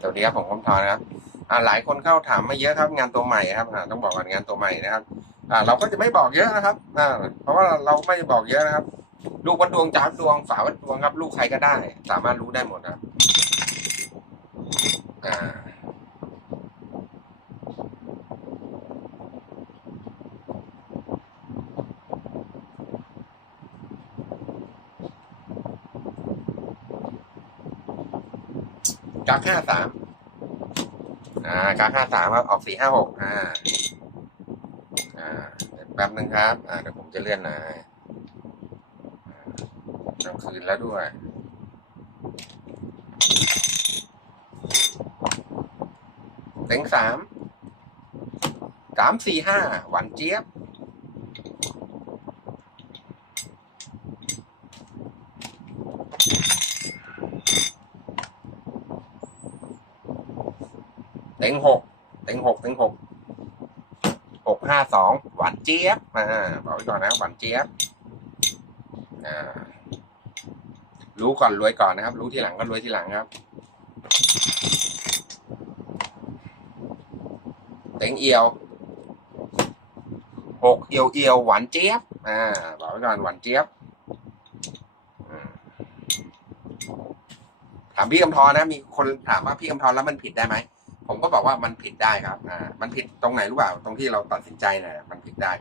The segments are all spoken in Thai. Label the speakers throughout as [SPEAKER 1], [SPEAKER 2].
[SPEAKER 1] สวัสดีครับผมคมทอนครับอ่าหลายคนเข้าถามมาเยอะครับงานตัวใหม่ครับต้องบอกก่อนงานตัวใหม่นะครับอ่าเราก็จะไม่บอกเยอะนะครับอ่าเพราะว่าเราไม่บอกเยอะนะครับลูกวัดดวงจ้าบดวงฝาวัดดวงครับ ลูกใครก็ได้ สามารถรู้ได้หมดนะครับอ่า กักห้าสามอ่ากักห้าสามครับออกสี่ห้าหกอ่าอ่าเดี๋ยวแป๊บนึงครับ อ่าเดี๋ยวผมจะเลื่อนน่อยกลางคืนแล้วด้วยเต็งสามสามสี่ห้าหวานเจี๊ยบ ต็งหกเต็งหกเต็งหกหกห้าสองหวานเจี๊ยบอ่าบอกไว้ก่อนนะหวานเจี๊ยบอ่ารู้ก่อนรวยก่อนนะครับ รู้ทีหลังก็รวยทีหลังครับ เต็งเอียวหกเอียวเอียวหวานเจี๊ยบอ่าบอกไว้ก่อนหวานเจี๊ยบถามพี่กำธรนะ มีคนถามว่าพี่กำธรแล้วมันผิดได้ไหม ผมก็บอกว่ามันผิดได้ครับอ่ามันผิดตรงไหนรู้เปล่าตรงที่เราตัดสินใจเนี่ยมันผิดได้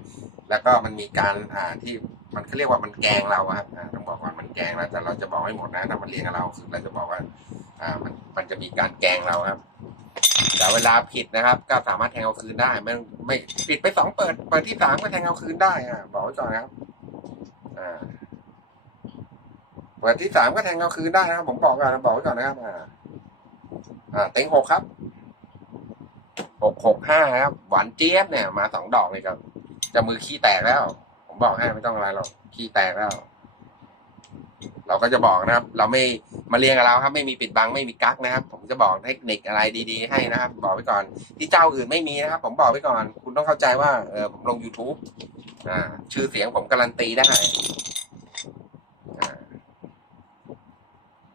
[SPEAKER 1] แล้วก็มันมีการอ่าที่มันเขาเรียกว่ามันแกล้งเราครับอ่าต้องบอกว่ามันแกล้งเราแต่เราจะบอกไม่หมดนะถ้ามันเรียนกับเราคือเราจะบอกว่าอ่ามันมันจะมีการแกล้งเราครับแต่เวลาผิดนะครับ ก็สามารถแทงเอาคืนได้ไม่ไม่ผิดไปสองเปิดเปิดที่สามก็แทงเอาคืนได้อ่าบอกไว้ก่อนนะครับอ่าเปิดที่สามก็แทงเอาคืนได้นะครับ ผมบอกก่อนนะบอกไว้ก่อนนะครับอ่าอ่าเต็งหกครับ หกหกห้าครับ หวานเจี๊ยบเนี่ย มาสองดอกเลยครับจะมือขี้แตกแล้ว ผมบอกให้ไม่ต้องอะไรหรอกขี้แตกแล้ว เราก็จะบอกนะครับ เราไม่มาเรียนกับเราครับ ไม่มีปิดบังไม่มีกั๊กนะครับ ผมจะบอกเทคนิคอะไรดีๆ ให้นะครับ บอกไว้ก่อน ที่เจ้าอื่นไม่มีนะครับ ผมบอกไว้ก่อน คุณต้องเข้าใจว่าเออผมลง youtube อ่า ชื่อเสียงผมการันตีได้อ่า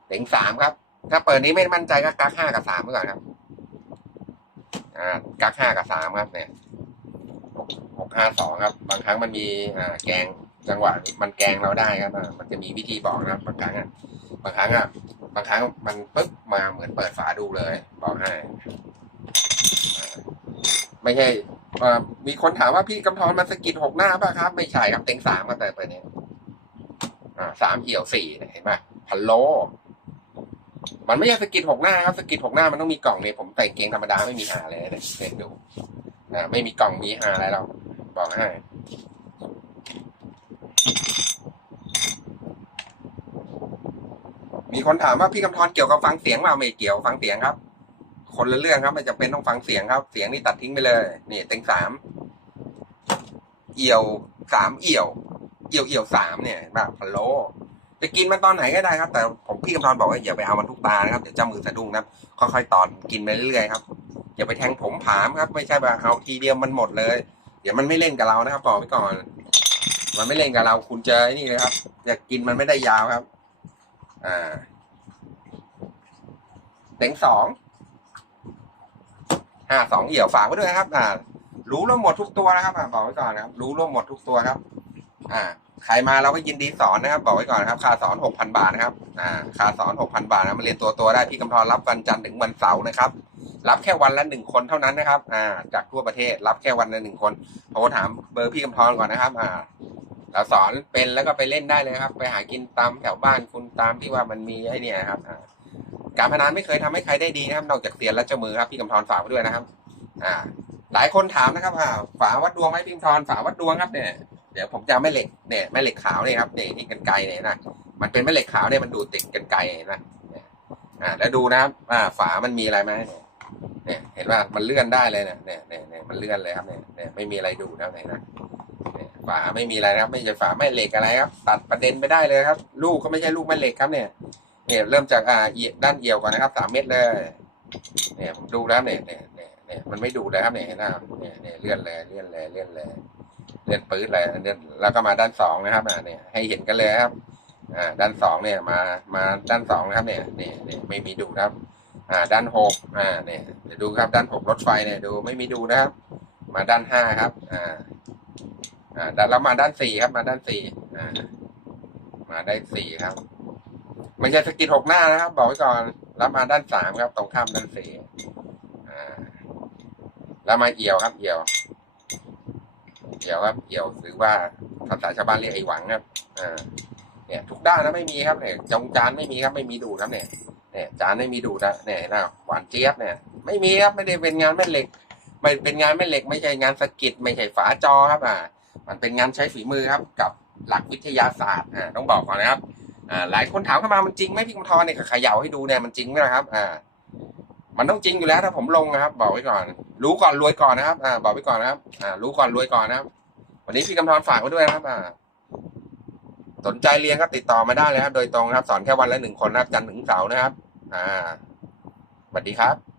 [SPEAKER 1] เต็งสามครับ ถ้าเปิดนี้ไม่มั่นใจก็กั๊กห้ากับสามไว้ก่อนครับ อ่ากักห้ากับสามครับเนี่ยหกห้าสองครับ บางครั้งมันมีอ่าแกงจังหวะมันแกงเราได้ครับมันจะมีวิธีบอกนะครับ บางครั้งอะบางครั้งอะบางครั้งมันปึ๊บมาเหมือนเปิดฝาดูเลย บอกให้ไม่ใช่มีคนถามว่าพี่กำธรมาสกิดหกหน้าป่ะครับ ไม่ใช่ครับเต็งสามมาแต่เปิดเนี้ยสามเหี่ยวสี่เนี่ยเห็นไหมพันโล มันไม่ใช่สกิดหกหน้าครับสกิดหกหน้ามันต้องมีกล่องเนี่ยผมใส่เกงธรรมดาไม่มีหาเลยนะเด็กดูอ่าไม่มีกล่องมีหาอะไรเราบอกให้มีคนถามว่าพี่กำธรเกี่ยวกับฟังเสียงเปล่าไม่เกี่ยวฟังเสียงครับ คนละเรื่องครับไม่จำเป็นต้องฟังเสียงครับ เสียงนี่ตัดทิ้งไปเลยนี่เต็งสามเอี่ยวสามเอี่ยว เอี่ยวเอี่ยวสามเนี่ยแบบพะโล จะกินมันตอนไหนก็ได้ครับ แต่ผมพี่กำธรบอกว่าอย่าไปเอามันทุกตานะครับเดี๋ยวเจ้ามือสะดุ้งนะครับค่อยๆตอนกินไปเรื่อยๆครับอย่าไปแทงผมผามครับ ไม่ใช่ว่าเอาทีเดียวมันหมดเลย เดี๋ยวมันไม่เล่นกับเรานะครับบอกไว้ก่อน มันไม่เล่นกับเราคุณเจอนี่เลยครับอยากกินมันไม่ได้ยาวครับ อ่าเต็งสองห้าสองเหี่ยวฝากไว้ด้วยครับ อ่า รู้ร่วมหมดทุกตัวนะครับอ่าบอกไว้ก่อนนะครับ รู้ร่วมหมดทุกตัวครับ อ่า ใครมาเราก็ยินดีสอนนะครับ บอกไว้ก่อนนะครับ ค่าสอนหกพันบาทนะครับอ่าค่าสอนหกพันบาทนะมาเรียนตัวตัวได้พี่กำธรรับวันจันทร์ถึงวันเสาร์นะครับ รับแค่วันละหนึ่งคนเท่านั้นนะครับอ่าจากทั่วประเทศรับแค่วันละหนึ่งคนโทรถามเบอร์พี่กำธรก่อนนะครับอ่าเราสอนเป็นแล้วก็ไปเล่นได้เลยครับ ไปหากินตามแถวบ้านคุณตามที่ว่ามันมีไอ้นี่ยครับอ่าการพนันไม่เคยทำให้ใครได้ดีนะครับ นอกจากเตียนและเจ้ามือครับพี่กำธรฝากไว้ด้วยนะครับ อ่า หลายคนถามนะครับอ่าฝาวัดดวงไหมพี่กำธรฝาวัดดวงครับเนี่ย เดี๋ยวผมจะแม่เหล็กเนี่ยแม่เหล็กขาวเนี่ยครับเนี่ยที่กันไกลเนี่ยนะมันเป็นแม่เหล็กขาวเนี่ยมันดูติดกันไกลนะเนี่ยอ่าแล้วดูนะครับอ่าฝามันมีอะไรไหมเนี่ยเห็นว่ามันเลื่อนได้เลยเนี่ยเนี่ยเนี่ยเนี่ยมันเลื่อนเลยครับเนี่ยเนี่ยไม่มีอะไรดูนะไหนนะเนี่ยฝาไม่มีอะไรครับ ไม่ใช่ฝาแม่เหล็กอะไรครับ ตัดประเด็นไปได้เลยครับ ลูกก็ไม่ใช่ลูกแม่เหล็กครับเนี่ยเนี่ยเริ่มจากอ่าเอียด้านเอียวก่อนนะครับสามเม็ดเลยเนี่ยผมดูแล้วเนี่ยเนี่ยเนี่ยเนี่ยมันไม่ดูเลยครับเนี่ยเห็นไหมเนี่ยเนี่ยเลื่อนเลยเลื่อนเลยเลื่อนเลย เลื่อนปื๊ดเลยเลื่อนแล้วก็มาด้านสองนะครับอ่าเนี่ยให้เห็นกันเลยครับอ่าด้านสองเนี่ยมามาด้านสองนะครับเนี่ยเนี่ยเนี่ยไม่มีดูครับ อ่าด้านหกอ่าเนี่ยเดี๋ยวดูครับด้านหกรถไฟเนี่ยดูไม่มีดูนะครับ มาด้านห้าครับอ่าอ่าด้านแล้วมาด้านสี่ครับมาด้านสี่อ่ามาได้สี่ครับไม่ใช่สกิดหกหน้านะครับ บอกไว้ก่อนแล้วมาด้านสามครับ ตรงข้ามด้านสี่อ่าแล้วมาเอี่ยวครับเอี่ยว เอี่ยวครับเอี่ยวหรือว่าภาษาชาวบ้านเรียกไอหวังครับอ่าเนี่ยทุกด้านนะไม่มีครับเนี่ยจงจานไม่มีครับไม่มีดูดครับเนี่ยเนี่ยจานไม่มีดูดนะเนี่ยนะหวานเจี๊ยบเนี่ยไม่มีครับไม่ได้เป็นงานแม่เหล็ก ไม่เป็นงานแม่เหล็ก ไม่ใช่งานสกิดไม่ใช่ฝาจอครับอ่ามันเป็นงานใช้ฝีมือครับ กับหลักวิทยาศาสตร์อ่าต้องบอกก่อนนะครับอ่าหลายคนถามเข้ามามันจริงไหมพี่กำธรเนี่ยขย่าให้ดูเนี่ยมันจริงไหมนะครับอ่า มันต้องจริงอยู่แล้วถ้าผมลงนะครับบอกไว้ก่อน รู้ก่อนรวยก่อนนะครับ อ่า บอกไว้ก่อนนะครับ อ่า รู้ก่อนรวยก่อนนะครับ วันนี้พี่กำธรฝากไว้ด้วยนะครับ อ่า สนใจเรียนก็ติดต่อมาได้เลยครับ โดยตรงนะครับ สอนแค่วันละหนึ่งคนนะครับจันทร์ถึงเสาร์นะครับ อ่าสวัสดีครับ